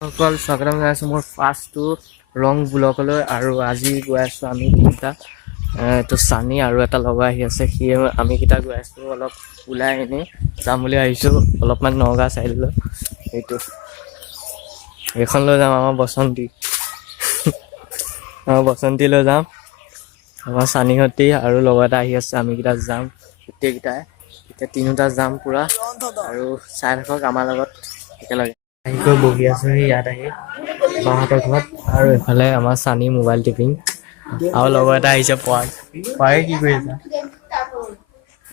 সকল স্বাগতম জনাইছোঁ মোৰ ফাৰ্ষ্টটো ৰং ব্লকলৈ আৰু আজি গৈ আছোঁ আমি তিনিটা এইটো চানি আৰু এটা লগৰ আহি আছে সি আমি কেইটা গৈ আছোঁ অলপ ওলাই এনেই যাম বুলি আহিছোঁ অলপমান নগাঁও চাইডলৈ এইটো এইখন লৈ যাম আমাৰ বসন্তীলৈ যাম আমাৰ চানিহঁতি আৰু লগৰ এটা আহি আছে আমি কেইটা যাম গোটেইকেইটাই এতিয়া তিনিওটা যাম পূৰা আৰু চাই থাকক আমাৰ লগত একেলগে আহি গৈ বহি আছোঁ ইয়াত আহি বাহঁতৰ ঘৰত আৰু এইফালে আমাৰ চানি মোবাইল টিপিং আৰু লগৰ এটা আহিছে পৰাগে কি কৰি আছা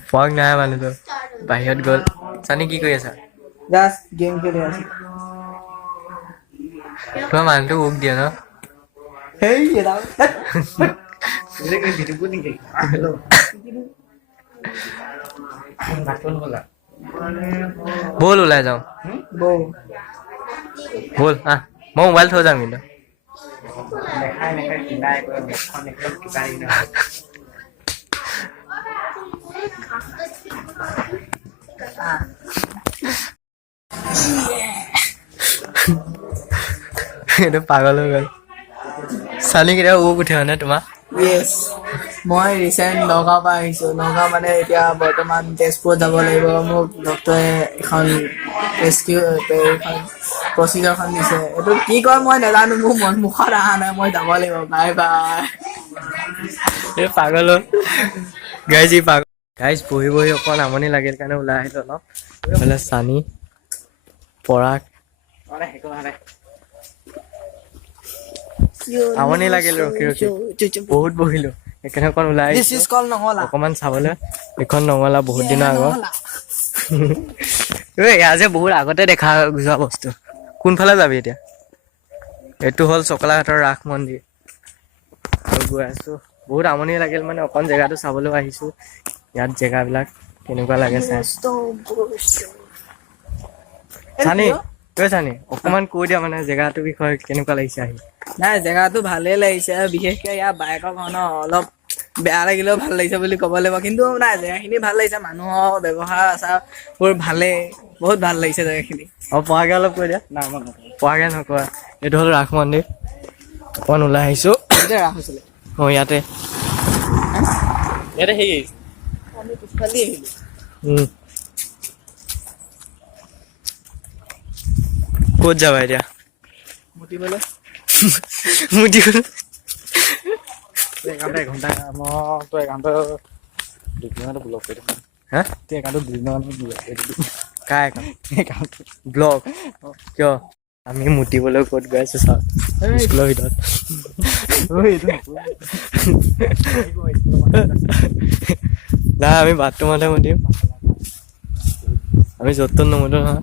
পৰাগ নাই মানুহটো বাহিৰত গ'ল চানি কি কৰি আছা জাষ্ট গেম খেলি আছো তোমাৰ মানুহটো ওক দিয়ে ন হেই এটা ব'ল ওলাই যাওঁ বৌ ব'ল আহ মই মোবাইল থৈ যাম কিন্তু এইটো পাগল হৈ গ'ল চানি কেতিয়াবা ওক উঠে মানে তোমাৰ য়েছ মই ৰিচেণ্ট নগাঁৱৰ পৰা আহিছোঁ নগাঁও মানে এতিয়া বৰ্তমান তেজপুৰত যাব লাগিব মোক ডক্টৰে এখন এখন প্ৰচিজাৰখন দিছে এইটো কি কয় মই নাজানো মোৰ মুখত অহা নাই মই যাব লাগিব বাই বাই এই পাগল হ'ল গাইজ ই পাগল গাইজ বহি বহি অকণ আমনি লাগিল কাৰণে ওলাই আহিলোঁ অলপ এইফালে চানি পৰাগ আমনি লাগিল ৰখি ৰখি বহুত বহিলোঁ সেইকাৰণে অকণ ওলাই দিছ ইজ কল নহ'লা অকণমান চাবলৈ এইখন নঙলা বহুত দিনৰ আগত ইয়াৰ যে বহুত আগতে দেখা যোৱা বস্তু কোনফালে যাবি এতিয়া এইটো হ'ল চকলাঘাটৰ ৰাস মন্দিৰ আৰু গৈ আছোঁ বহুত আমনি লাগিল মানে অকণ জেগাটো চাবলৈ আহিছোঁ ইয়াত জেগাবিলাক কেনেকুৱা লাগে চাই চানি চানি অকণমান কৈ দিয়া মানে জেগাটোৰ বিষয়ে কেনেকুৱা লাগিছে আহি নাই জেগাটো ভালেই লাগিছে বিশেষকৈ ইয়াৰ বাইকৰ ন অলপ বেয়া লাগিলেও ভাল লাগিছে বুলি ক'ব লাগিব কিন্তু নাই জেগাখিনি ভাল লাগিছে মানুহৰ ব্যৱহাৰ আচাৰবোৰ ভালেই বহুত ভাল লাগিছে জেগাখিনি আৰু পৰাগে অলপ কৈ দিয়া নাই মই পৰাগে নকোৱা এইটো হ'ল ৰাস মন্দিৰ অকণ ওলাই আহিছোঁ এতিয়া ৰাস হৈছিলে অঁ ইয়াতে সেই আমি পিছফালে আহিলোঁ ক'ত যাবা এতিয়া মুতিবলৈ মুতিবলৈ এঘণ্টা মই এঘণ্টা দুদিনমানটো ব্লক কৰি দিম হা একাউণ্টটো দুদিনমান ব্লক কৰি দিম কাৰ একাউণ্ট ব্লগ কিয় আমি মুতিবলৈ ক'ত গৈ আছোঁ চাওক স্কুলৰ ভিতৰত নাই আমি বাথৰুমতহে মুতিম আমি য'ত ত'ত নুমুতো নহয়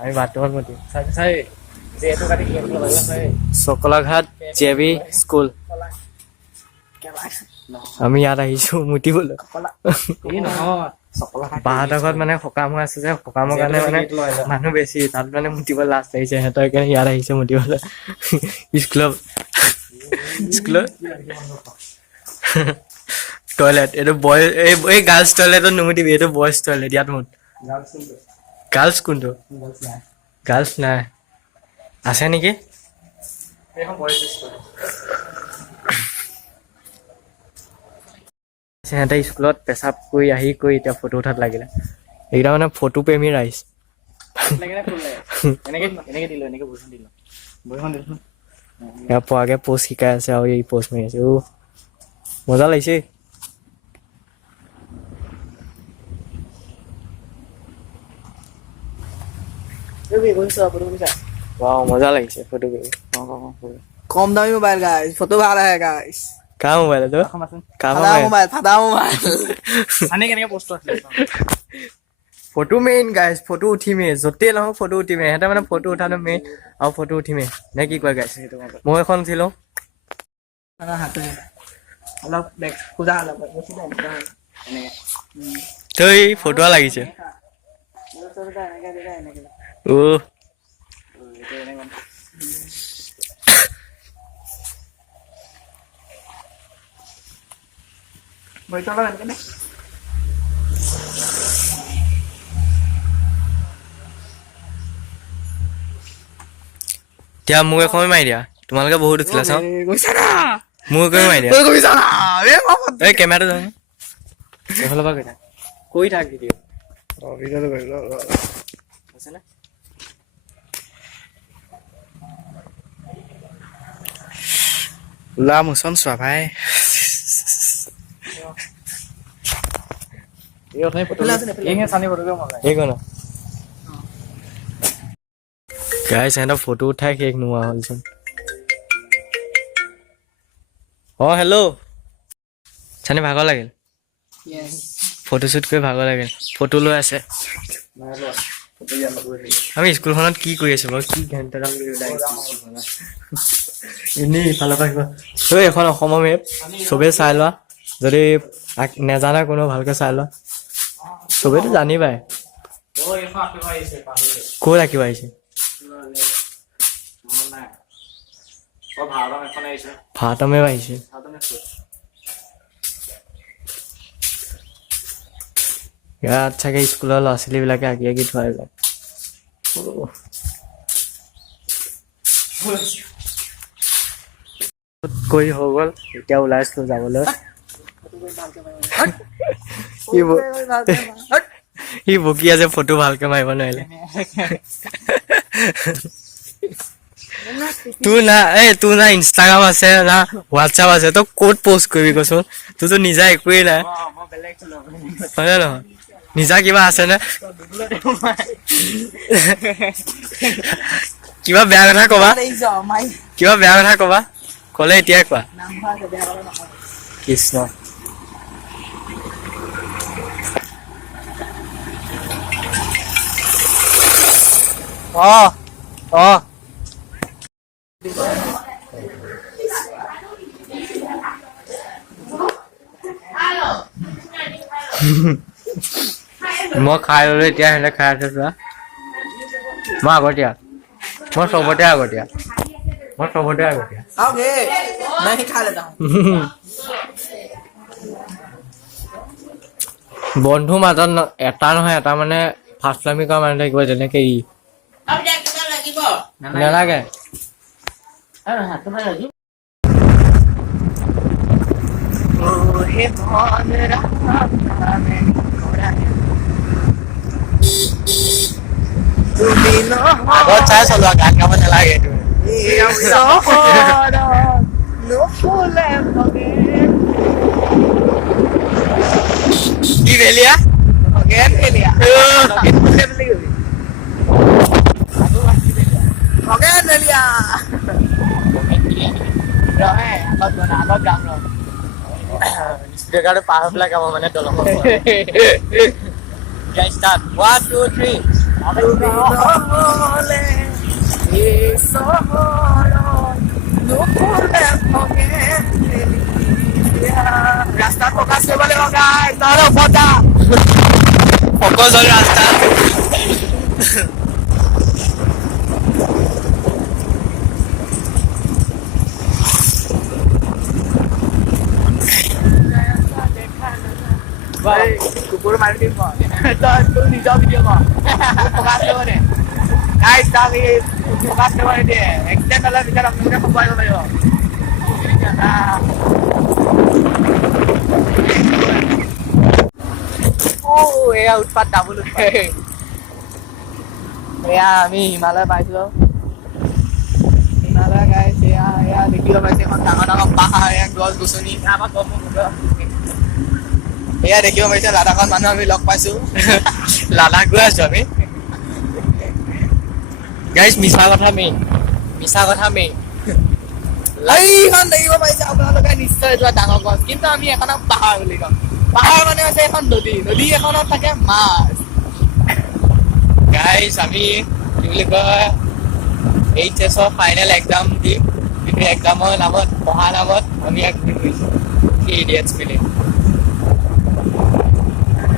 আমি বাথৰুমত মুতিম চকলাঘাট জে.বি. স্কুল আমি ইয়াত আহিছোঁ মুতিবলৈ বাহঁতৰ ঘৰত মানে সকাম হৈ আছে যে সকামৰ কাৰণে মানে মানুহ বেছি তাত মানে মুতিব লাজ লাগিছে সিহঁতৰ কাৰণে ইয়াত আহিছে মুতিবলৈ স্কুলত টয়লেট এইটো বইজ এই গাৰ্লছ টয়লেটত নুমুতিবি এইটো বইজ টয়লেট ইয়াত মুত গাৰ্লছ কোনটো গাৰ্লছ নাই আছে নেকি সিহঁতে স্কুলত পেচাব কৰি আহি কৰি এতিয়া ফটো উঠাত লাগিলে এইকেইটা মানে ফটো প্ৰেমী ৰাইজ ইয়াৰ পোৱাগে পোষ্ট শিকাই আছে আৰু এই পোষ্ট মাৰি আছে মজা লাগিছে মজা লাগিছে ফটো কৰি কম দামী মোবাইল গাইজ ফটো ভাল আহে গাইজ কাৰ মোবাইল এইটো ফাটা mobile photo main guys photo উঠিমেই য'তেই নহওক ফটো উঠিমেই সিহঁতে মানে ফটো উঠানো মেইন আৰু ফটো উঠিমেই নে কি কয় গাইজ মই এখন উঠি লওঁ অলপ খোজা তই ফটোৱা লাগিছে এতিয়া মোক এখন মাৰি দিয়া তোমালোকে বহুত উঠিলা চাওঁ মোক এখন মাৰি দিয়া এই কেমেৰাটো যাওঁ এইফালৰ পৰা কৈ থাক ভিডিঅ' আছেনে ওলা মোচন চোৱা ভাই গাইছ সিহঁতৰ ফটো উঠাই শেষ নোহোৱা হ'লচোন অঁ হেল্ল' চানি ভাগৰ লাগিল ফটোশ্বুট কৰি ভাগৰ লাগিল ফটো লৈ আছে আমি স্কুলখনত কি কৰি আছো বাৰু কি ঘণ্টা কাম কৰি এনেই ইফালৰ পৰা কিবা ঐ এখন অসমৰ মেপ চবেই চাই লোৱা যদি নেজানা কোনো ভালকে চাই লোৱা চবেইতো জানিবাই ক'ত ৰাখিব আহিছে ভাৰতমে আহিছে ইয়াত চাগে স্কুলৰ ল'ৰা ছোৱালীবিলাকে আঁকি আঁকি থোৱা যায় কৰি হৈ গ'ল এতিয়া ওলাইছিলো যাবলৈ সি বকি আছে ফটো ভালকে মাৰিব নোৱাৰিলে তোৰ না ইনষ্টাগ্ৰাম আছে না হোৱাটছআপ আছে তই ক'ত পষ্ট কৰিবি কচোন তোৰতো নিজা একোৱেই নাই হয় নে নহয় নিজা কিবা আছে নে কিবা বেয়া কথা কবা ক'লে এতিয়াই কোৱা কৃষ্ণ অ মই খাই ললো এতিয়া সিহঁতে খাই আছে চোৱা মই আগতীয়া মই চবতে আগতীয়া বন্ধু মাজত এটা নহয় এটা মানে ফাৰ্ষ্টলামি কৰা মানুহ থাকিব যেনেকে ই নালাগে আগত চাই চলোৱা গান গাব নালাগে কি ভেলিয়া স্পিকাৰটো পাৰ হৈ পেলাই গাব মানে দলং 1 2 3 ৰাস্তাত ফকাচ কৰিব লাগিব গাইজ নহ'লে ফটা ফকচ হ'ল ৰাস্তা কুকুৰ মাৰি দিম মই তোৰ নিজৰ ভিডিঅ' কৰ ফকাচ কৰিব দে গাইজ তাক ফকাচ কৰিব নিদিয়ে এক্সিডেণ্ট হ'লে পিছত আপোনালোকে খবৰ পাৰিব এয়া উৎপাত ডাবুল এয়া আমি হিমালয় পাইছো হিমালয় গাইজ এয়া দেখিব পাইছে এখন ডাঙৰ ডাঙৰ পাহাৰ গছ গছনি আমাৰ এয়া দেখিব পাইছে লাডাখত মানুহ আমি লগ পাইছো লাডাখ গৈ আছো আমি গাইজ মিছা কথা মেইন এইখন দেখিব পাইছে আপোনালোকে নিশ্চয় এইটো ডাঙৰ গছ কিন্তু আমি এখনক পাহাৰ বুলি কওঁ পাহাৰ মানে হৈছে এখন নদী এখনত থাকে মাছ গাইজ আমি কি বুলি কয় HS ফাইনেল এক্সাম দিম কিন্তু এক্সামৰ নামত পঢ়া নামত আমি এক কৰিছো ইডিয়েটছ মিলি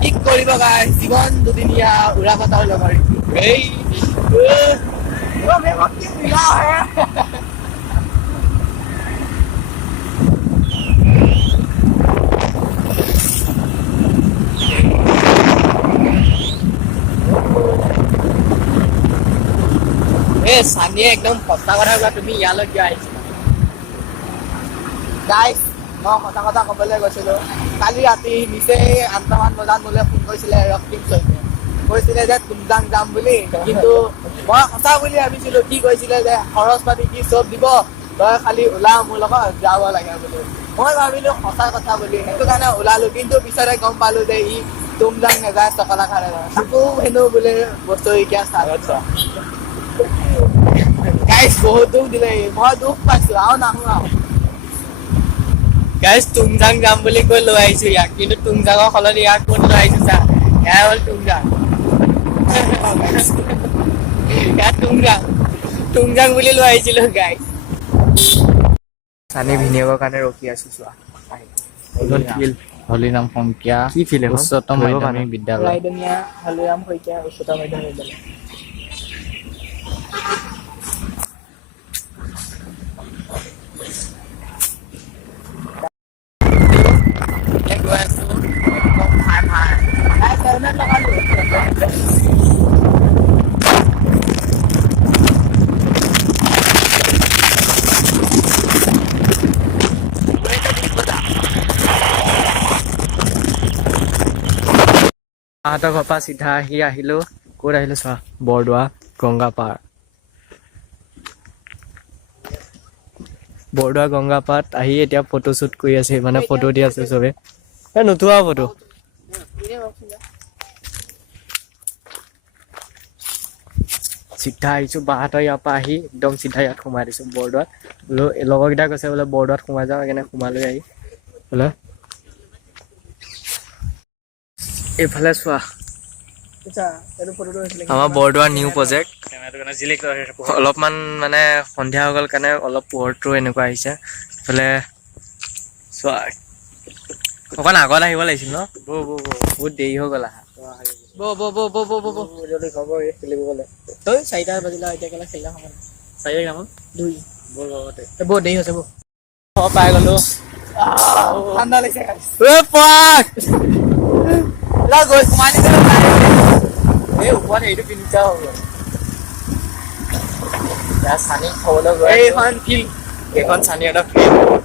কি কৰিব গাইজ জীৱন দুদিনীয়া উৰা কটাও লগৰ এই চানীয়ে একদম সঁচা কথা কোৱা, তুমি ইয়ালৈ কিয় আহিছিলা? গাইছ মই সঁচা কথা ক'বলৈ গৈছিলোঁ। কালি ৰাতি নিজে 8টামান বজাত মোলৈ ফোন কৰিছিলে ৰক্তিম শইকীয়াই, কৈছিলে যে তুমজাং যাম বুলি। কিন্তু মই সঁচা বুলি ভাবিছিলোঁ। কি কৈছিলে যে খৰচ পাতি কি চব দিব, তই খালি ওলা মোৰ লগত যাব লাগে বুলি। মই ভাবিলোঁ সঁচা কথা বুলি, সেইটো কাৰণে ওলালোঁ। কিন্তু পিছতে গম পালোঁ যে ই তুমজাং নাযায়, চকলাখাৰে যায়। তাকো হেনো বোলে বছৰেকীয়া চালত গাইছ বহুত দুখ দিলে। মই দুখ পাইছোঁ আৰু নাহোঁ আৰু। গাইজ তুমজাং যাম বুলি কৈ লৈ আহিছো ইয়াক, কিন্তু তুমজাঙৰ সলনি ইয়াক ক'ত লৈ আহিছো চা, এয়া হ'ল তুমজাং। ইয়াত তুমজাং বুলি লৈ আহিছিলো গাইজ। চানী ভিনিয়েকৰ কাৰণে ৰখি আছো চোৱা। হলিৰাম শইকীয়া কি ফিল উচ্চতম মাধ্যমিক বিদ্যালয়। ৰাইডঙীয়া হলিৰাম শইকীয়া উচ্চতম মাধ্যমিক বিদ্যালয়। গৈ আছো একদম ভাই ভাই। মাহঁতৰ ঘৰৰ পৰা চিধা আহিলো ক'ত আহিলো চোৱা, বৰদোৱা গংগা পাৰ। বৰদোৱা গংগা পাৰত আহি এতিয়া ফটো শ্বুট কৰি আছে, মানে ফটো দি আছে চবে। নুঠোৱা ফটো চিধা আহিছো বাহঁতৰ ইয়াৰ পৰা আহি একদম চিধা ইয়াত সোমাই দিছো বৰদোৱাত। লগৰকেইটা কৈছে বোলে বৰদোৱাত সোমাই যাওঁ, সেইকাৰণে সোমালো আহি বোলে। এইফালে চোৱা আমাৰ বৰদোৱা নিউ প্ৰজেক্ট। অলপমান মানে সন্ধিয়া হৈ গ'ল কাৰণে অলপ পোহৰটো এনেকুৱা আহিছে। এইফালে চোৱা অকণ আগত আহিব লাগিছিল ন, বহুত দেৰি হৈ গ'ল আহা। চাৰিটা বাজিলে এতিয়া কেলা খেলা সময় 4 গ্ৰামত 2 বহুত দেৰি হৈছে পাই গ'লো। ঠাণ্ডা লাগিছে গৈ সোমাই এই ওপৰত এইটো পিন্ধা হ'ব। চানী খাবলৈ গৈ এইখন চানীহঁতৰ ফিল্ড।